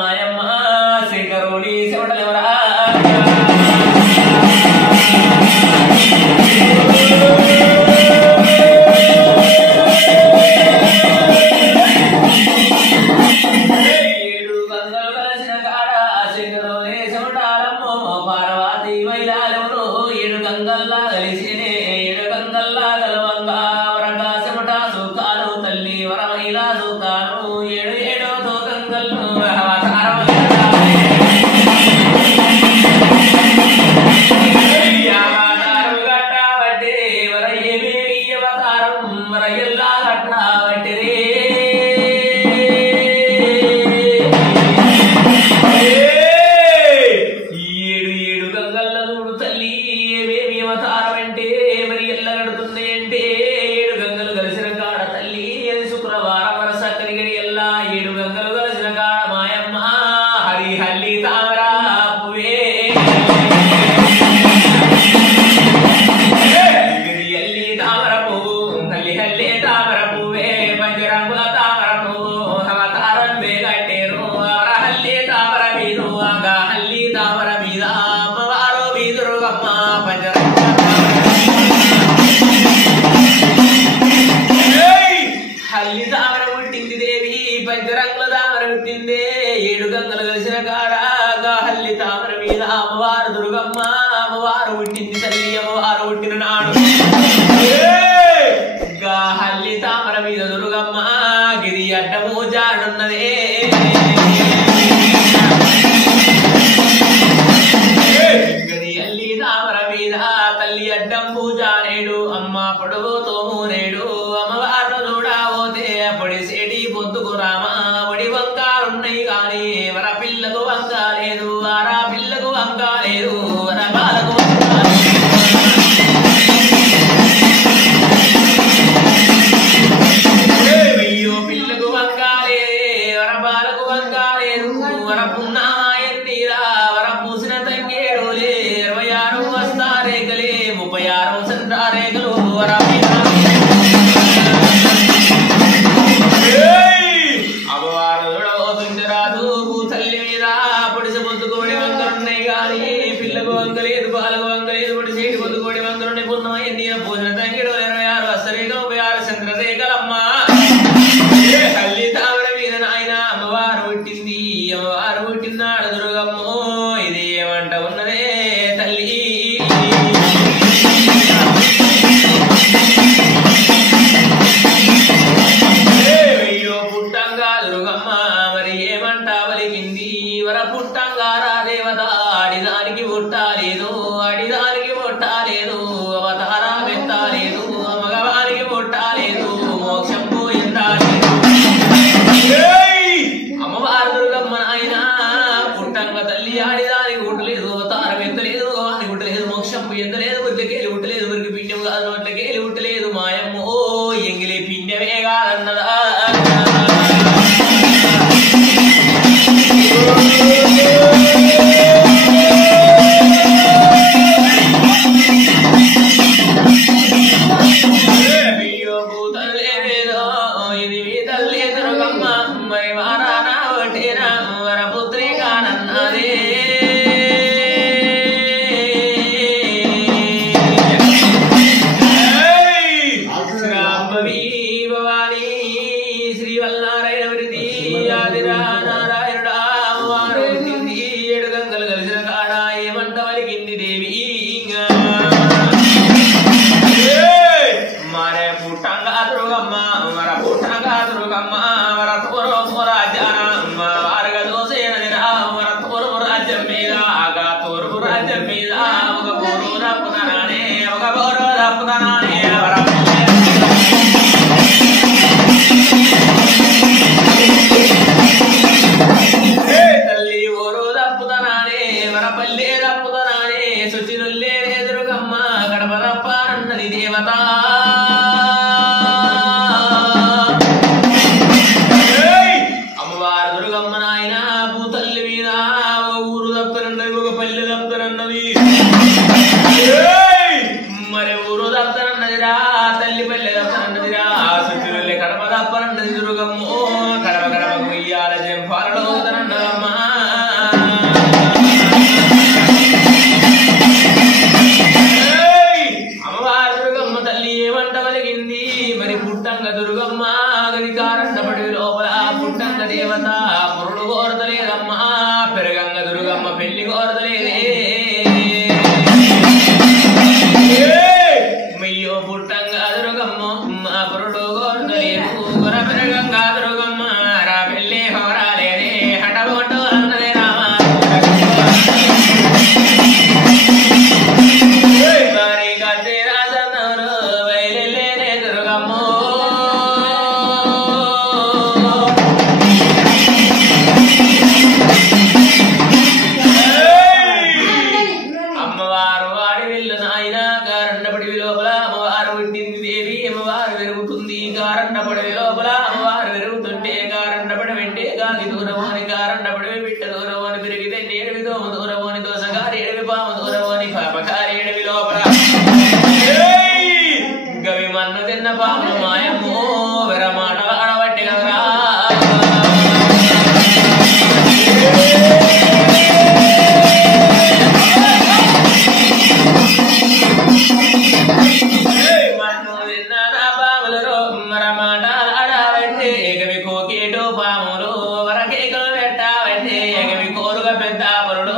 Maayamma, Sekaroni, Several మీద అమ్మవారు దుర్గమ్మ అమ్మవారు పుట్టింది తల్లి అమ్మవారు పుట్టిన నాడు హల్లి తామర మీద దుర్గమ్మ గిరి అడ్డము జాడున్నదే గది అల్లి తామర మీద తల్లి అడ్డం పూజానేడు అమ్మ పొడుగుతో మూనేడు అమ్మవారు చూడబోతే పొడి సేడి పొద్దుకు రామ ఒడి వంకాలున్నాయి కాని వర పిల్లకు వంక లేదు ఆరా పిల్లకు వంక లేదు వర బాలకు వెయ్యో పిల్లకు వంకాలే వర బాలకు వంక లేదు వర పున్నాయన్నీరా వర పూసిన తంగేడులే 26 వస్తారేగలే 36 సంతారేగలు వర అమ్మవారు తల్లి మీద పొడిసి పొద్దుకోడి వంకలున్నాయి కానీ పిల్లకు వంకలేదు బాలకు వంకలేదు పొడి సేటి పొద్దుకోడి వంకలున్నాయి పున్నమయ్య పూజన తంగిడు 26 వస్తరేగలు 36 చంద్రరేఖలమ్మ తల్లి తామర మీద నాయన అమ్మవారు పుట్టింది అమ్మవారు పుట్టినాడు దుర్గమ్మో ఇది ఏమంట ఉన్నదే తల్లి అయ్యో పుట్టంగా దుర్గమ్మ మరి ఏమంట పలికింది వర పుట్టంగారా దేవత ఆడిదానికి పుట్టాలేదు ఆడిదానికి పుట్టాలేదు అవతారా పెట్టాలేదు మగవానికి పుట్టాలేదు మోక్షం పోయిందాలేదు అమ్మవారు దుర్గమ్మ నాయన పుట్టంగా తల్లి ఆడిదానికి పుట్టలేదు అవతారం ఎత్తలేదు మగవానికి పుట్టలేదు మోక్షం పోయిందలేదు బుద్ధకేలి పుట్టలేదు ఊరికి పిండం కాదు నోట్లకేలి పుట్టలేదు మాయమ్మో ఎంగిలి పిండమే కాదన్నదా అయ్యో భూతల్లే వేదో ఇది తల్లి దుర్గమ్మ మరి వారానా ఒకటేనా వరపుత్రి కానన్నదే శ్రాంభవి భవానీ శ్రీవల్లారాయణ వృద్ధి ఆదిరా నారాయణుడా వారు వచ్చింది 7 గంగలు కలిసిన కాడ ఏమంట వలికింది దేవి మరే పుట్టంగా దుర్గమ్మ మర పుట్టంగా దుర్గమ్మ మర తోరు రాజ్యాన వారగ దోసేనదిరా మర తోరు రాజ్యం మీద ఆగా తోరు రాజ్యం మీద ఒక బోరు రప్పుదనానే ఒక బోరు రప్పుదనానే తల్లి ఓరు రప్పుదనానే వరపల్లి రప్పుదనానే శుచిరుల్లే దుర్గమ్మ గడప రప్పారన్నది దేవత అమ్మవారు దుర్గమ్మ నాయన భూతల్లి మీద ఒక ఊరు దప్తరన్నది ఒక పల్లె దప్తరన్నది మరి ఊరు దప్తరన్నదిరా తల్లి పల్లె దప్తరన్నదిరా శుచిరుల్లే కడప దప్పరన్నది దుర్గమ్మో కడప కడపకు ఇయ్యాల జంపాలలో తనన్నదమ్మ అమ్మవారు దుర్గమ్మ తల్లి ఏమంట వలిగింది మరి పుట్టంగ దుర్గమ్మ గది కారండపడి లోపల పుట్టంగ దేవత పురుడు కోరతలేదమ్మా పెరగంగ దుర్గమ్మ పెళ్లి కోరతలేదే మయ్యో పుట్టంగ దుర్గమ్మ పురుడు కోరతలేదు కొర పెరగంగ దుర్గమ్మ రా పెళ్లి హోరాలేదే హఠగొట్టు అన్నదే రామ మరి కత్తి రాజన్నరు వైలెలేనే దుర్గమ్మ అమ్మవారు వాడి వెళ్ళు నాయన కారండపడి లోపల అమ్మవారు పుట్టింది దేవి అమ్మవారు పెరుగుతుంది కారండపడి లోపల అమ్మవారు పెరుగుతుంటే కారండపడి వెంటే గాలి దూరమోని కారండపడి బిడ్డ దూరమోని పెరిగితే ఏడివి దోమ దూరమోని దోసగారి ఏడివి పాము దూరమోని పాపకారి ఏడివి లోపల గవి మన్ను తిన్న పాములు మాయమ్మో వెరమాట ఆడబట్టి కదరా మన్ను తిన్న పాములు మరమాట ఆడబట్టి గవి కోకేటో పాములు వరకేకలు పెట్టబట్టి గవి కోరుగా పెద్ద పరుడు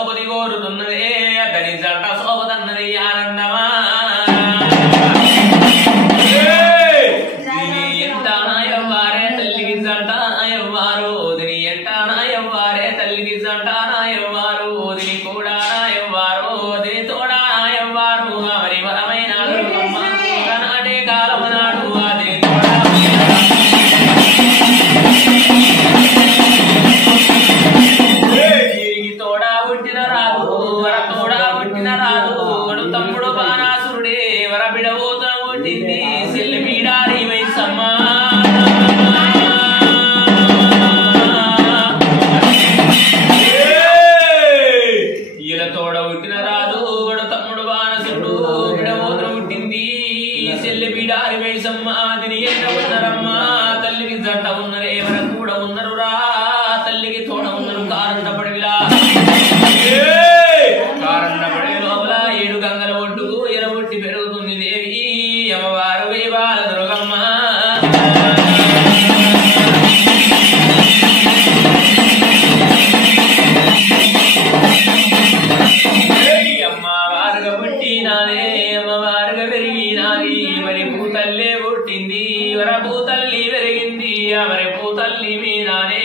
సోపతి కోరుతున్నదే అతని జంట సోపతన్నది ఆనందమా దీని ఎంత నాయవ్వారే తల్లికి జంట నాయవ్వారు దీని ఎంత నాయవ్వారే తల్లికి జంట నాయవ్వారు దీని కూడా నాయవ్వారు దీని తోడా నాయవ్వారు మరి వరమైన నాటే కాలం నాడు అది తోడా పుట్టిన రాదు వర తోడా పుట్టిన రాదు వడు తమ్ముడు బాణాసురుడే వర బిడబోత పుట్టింది సెల్లి బీడారి వైసమ్మ ఈల తోడ పుట్టిన రాదు వడు తమ్ముడు బాణాసురుడు బిడబోత పుట్టింది సెల్లి బీడారి వైసమ్మ దీని ఎంట ఉన్నారమ్మా తల్లికి జంట ఉన్నరే వర కూడా ఉన్నారు రా తల్లికి తోడ ఉన్నారు కారంట పడివిలా కారంట పడి లోపల 7 గంగల ఒడ్డుకు ఎరబొట్టి పెరుగుతుంది దేవి అమ్మవారు వైవాల దుర్గమ్మ అమ్మవారుగా పుట్టినానే అమ్మవారుగా పెరిగినాది మరి పూతల్లే పుట్టింది వర పూతల్లి పెరిగింది మరి పూతల్లి మీనానే